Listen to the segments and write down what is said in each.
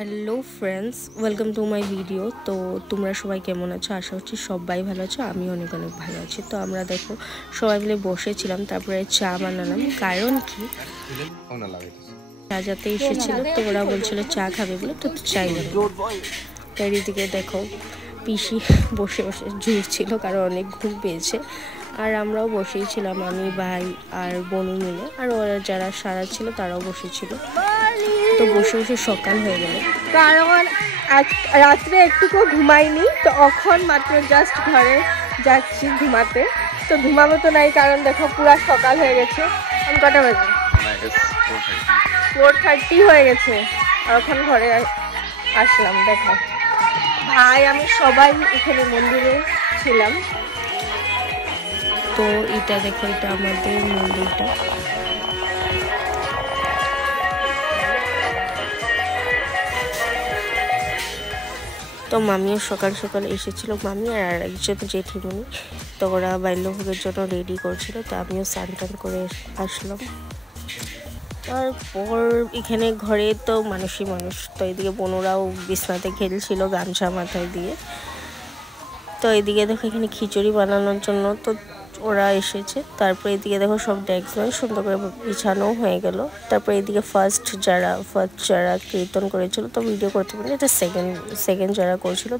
Hello friends, welcome to my video. তো তোমরা সবাই কেমন আছো? আশা করছি সবাই ভালো আছো, আমি অনেক ভালো আছি। তো আমরা দেখো সবাই মিলে বসেছিলাম, তারপরে চা বানালাম। কারণ কি চা যাতে এসেছিল, তো ওরা বলছিল চা খাবে বলে, তো চাই তাই এদিকে দেখো পিসি বসে বসে ঝুলছিল, কারণ অনেক ঘুম পেয়েছে। আর আমরাও বসেই ছিলাম, আমি ভাই আর বনু মিলে, আর ওরা যারা সারা ছিল তারাও বসেছিল। তো বসে বসে সকাল হয়ে গেল, কারণ রাত্রে একটুকু ঘুমাইনি, তো এখন মাত্র জাস্ট ঘরে যাচ্ছি ঘুমাতে। তো ঘুমাবো তো নাই, কারণ দেখো পুরা সকাল হয়ে গেছে। আমি কটা বাজে? 4:30 হয়ে গেছে, আর এখন ঘরে আসলাম। দেখো ভাই আমি সবাই এখানে মন্দিরে ছিলাম। তো এটা দেখো, এটা আমাদের মন্দিরটা। তো মামিও সকাল সকাল এসেছিল, মামি আর একজন জেঠিমণি। তো ওরা বাল্যভোগের জন্য রেডি করছিল, তো আমিও স্নান টান করে আসলাম। তারপর এখানে ঘরে তো মানুষই মানুষ, তো এদিকে বোনরাও বিছনাতে খেলছিল গামছা মাথায় দিয়ে। তো এদিকে দেখো এখানে খিচুড়ি বানানোর জন্য তো ওরা এসেছে। তারপর এদিকে দেখো সব ডেস্ক সুন্দর করে বিছানো হয়ে গেল। তারপর এদিকে ফার্স্ট যারা কীর্তন করেছিল, তো ভিডিও করতে পারি, এটা সেকেন্ড যারা করছিল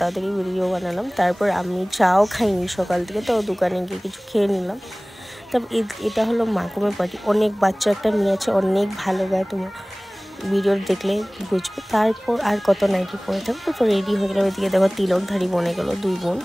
তাদেরই ভিডিও বানালাম। তারপর আমি চাও খাইনি সকাল থেকে, তো দোকানে গিয়ে কিছু খেয়ে নিলাম। তারপর এটা হলো মাকুমের পার্টি, অনেক বাচ্চা একটা মেয়ে আছে, অনেক ভালো গায়, তোমার ভিডিও দেখলে বুঝবে। তারপর আর কত নাইটি পরে থাকবে, তারপর রেডি হয়ে গেল। ওইদিকে দেখো তিলকধারী বনে গেল, দুই বোন।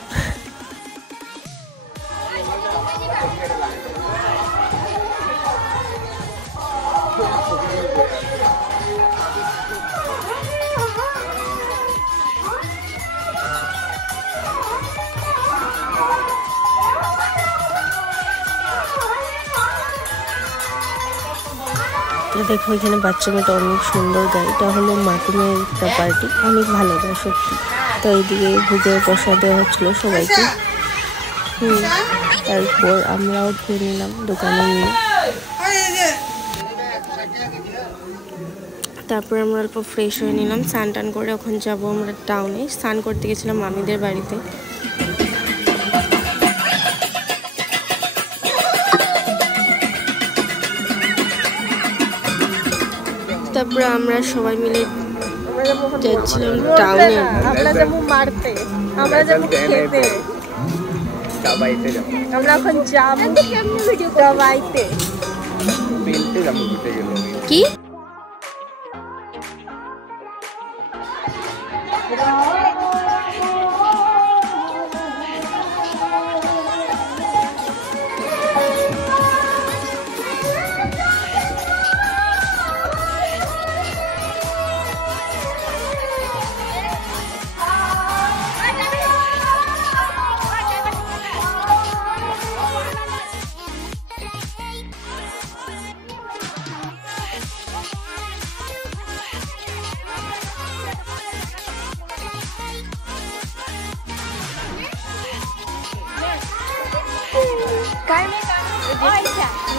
তো দেখো এখানে বাচ্চা মেয়েটা অনেক সুন্দর গায়, এটা হলো মাকুমের একটা পার্টি, অনেক ভালো গায় সত্যি। তো এইদিকে ভোগের প্রসাদ দেওয়া হচ্ছিলো সবাইকে। তারপর আমরাও খেয়ে নিলাম দোকানে নিয়ে। তারপর আমরা অল্প ফ্রেশ হয়ে নিলাম, স্নান টান করে এখন যাবো আমরা টাউনে। স্নান করতে গেছিলাম মামিদের বাড়িতে। তারপরে আমরা সবাই মিলে যাচ্ছিলাম টাউনে। আমরা যাবো মারতে, আমরা যাবো খেতে, আমরা এখন যাবো দাবাইতে। কি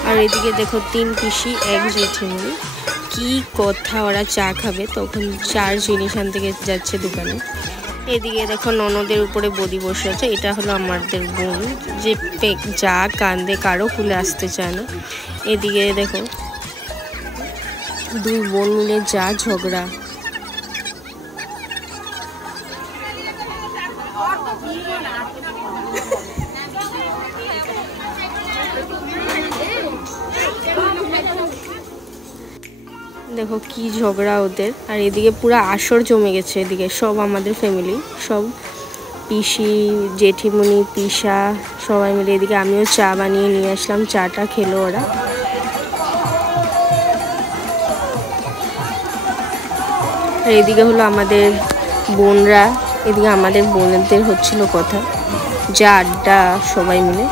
আর এদিকে দেখো 3 পিসি 1 জেঠিমণি, কি কথা, ওরা চা খাবে, তখন 4 জিনিস আনতে যাচ্ছে দোকানে। এদিকে দেখো ননদের উপরে বদি বসে আছে, এটা হলো আমাদের বোন, যে যা কান্দে, কারো কুলে আসতে চায় না। এদিকে দেখো 2 বোন মিলে যা ঝগড়া। দেখো কি ঝগড়া ওদের। আর এদিকে পুরো আসর জমে গেছে, এদিকে সব আমাদের ফ্যামিলি, সব পিসি জেঠিমণি পিসা সবাই মিলে। এদিকে আমিও চা বানিয়ে নিয়ে আসলাম, চাটা খেলো ওরা। আর এদিকে হলো আমাদের বোনরা, এদিকে আমাদের বোনদের হচ্ছিল কথা, যা আড্ডা সবাই মিলে।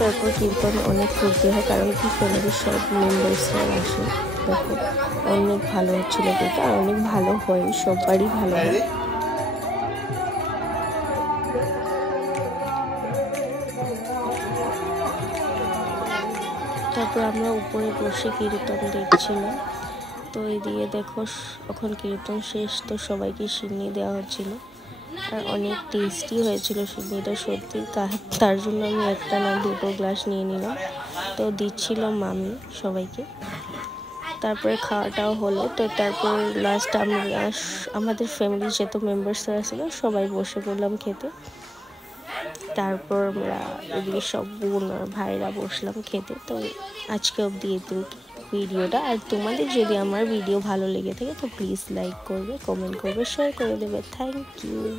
তারপর কীর্তন অনেক ফুর্তি হয়, কারণ কি ফ্যামিলির সব মেম্বার্সরা আসে। দেখো অনেক ভালো হচ্ছিলো কীর্তন, আর অনেক ভালো হয়, সববারই ভালো হয়। তারপর আমরা উপরে বসে কীর্তন দেখছিলাম। তো এদিকে দেখো এখন কীর্তন শেষ, তো সবাইকে সিন্নি দেওয়া হচ্ছিলো, আর অনেক টেস্টি হয়েছিল সিন্নিটা সত্যি। তার জন্য আমি একটা না দুটো গ্লাস নিয়ে নিলাম, তো দিচ্ছিলাম মামি সবাইকে। তারপরে খাওয়াটাও হলো। তো তারপর লাস্ট আমাদের ফ্যামিলির যত মেম্বার্সরা ছিল সবাই বসে পড়লাম খেতে। তারপর আমরা এদিকে সব বোন আর ভাইরা বসলাম খেতে। তো আজকে অবধি এটুকুই। ভিডিওটা। আর তোমাদের যদি আমার ভিডিও ভালো লেগে থাকে তো প্লিজ লাইক করবে, কমেন্ট করবে, শেয়ার করে দেবে। Thank you.